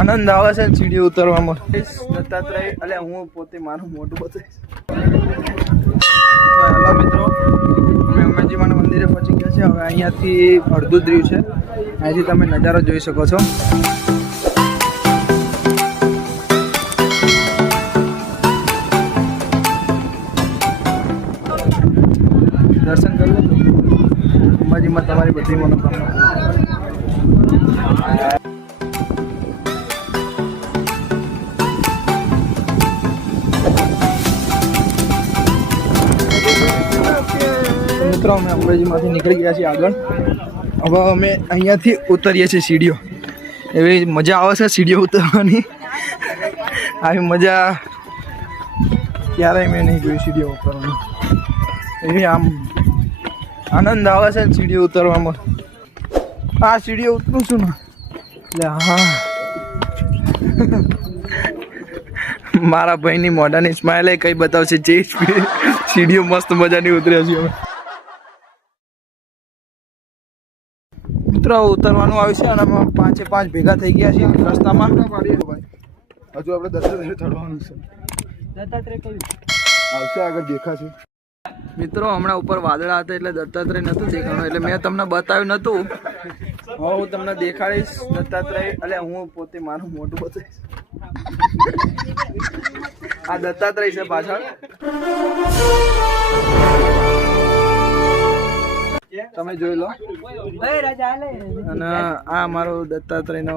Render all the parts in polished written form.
આનંદ આવે છે સીડી ઉતરવામાં. દત્તાત્રેય એટલે હું પોતે મારું મોટું બતાવીશ. હેલો મિત્રો, અમે અંબાજીમાના મંદિરે પહોંચી ગયા છે. હવે અહીંયાથી અડધું જ રહ્યું છે. અહીંથી તમે નજારો જોઈ શકો છો. દર્શન કરી લો. અંબાજીમાં તમારી બધી મનોકામના. મિત્રો અમે અંબાજીમાંથી નીકળી ગયા છીએ આગળ. હવે અમે અહીંયાથી ઉતરીએ છીએ સીડીઓ. એવી મજા આવે છે સીડીઓ ઉતરવાની. આવી મજા ક્યારેય મેં નહીં જોઈ સીડીઓ ઉતરવાની. એવી આમ આનંદ આવે છે સીડીઓ ઉતરવામાં. આ સીડીઓ ઉતરું છું ને એટલે હા મારા ભાઈની મોઢાની સ્માઇલ કઈ બતાવશે જે સીડીઓ મસ્ત મજાની ઉતર્યા છે. મિત્રો ઉતરવાનું આવ્યું છે અને અમે 5 એ 5 ભેગા થઈ ગયા છીએ રસ્તામાં. હજુ આપણે દત્તાત્રેય ચડવાનું છે. દત્તાત્રેય કયું આવશે આગળ દેખાશે. મિત્રો હમણાં ઉપર વાદળા હતા એટલે દત્તાત્રેય નહોતું દેખાણું, એટલે મેં તમને બતાવ્યું નહોતું. હવે હું તમને દેખાડીશ દત્તાત્રેય. એટલે હું પોતે મારું મોટું બતાવીશ. આ દત્તાત્રેય છે પાછળ. તમે જોઈ લો. અને આ મારો દત્તાત્રેયનો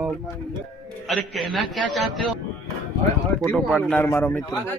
ફોટો પાડનાર મારો મિત્ર.